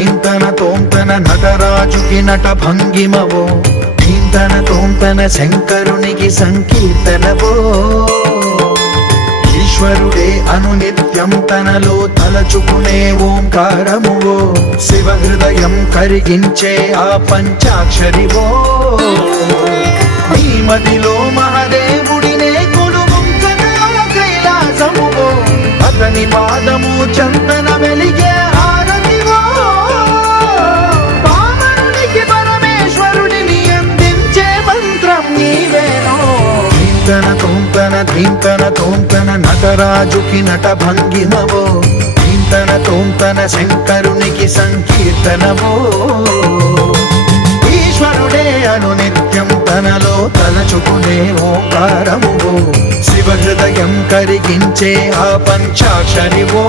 ధీంతన తోంతన నటరాజుకి నట భంగిమవో, ధీంతన తోంతన శంకరునికి సంకీర్తనవో. ఈశ్వరుడే అనునిత్యం తనలో తలచుకునే ఓంకారమువో, శివ హృదయం కరిగించే ఆ పంచాక్షరివో. నీ మదిలో మహాదేవుడినే కొలువుంచగా కైలాసమువో, అతని పాదము చందన వెలిగే హారతివో. పామరునికి పరమేశ్వరుడిని అందించే మంత్రం నీవేనో. ధీంతన తోంతన ధీంతన తోంతన నటరాజుకి నట భంగిమవో, ధీంతన తోంతన శంకరునికి సంకీర్తనవో. ఈశ్వరుడే అనునిత్యం తనలో తలచుకునే ఓంకారమువో, శివ హృదయం కరిగించే ఆ పంచాక్షరివో.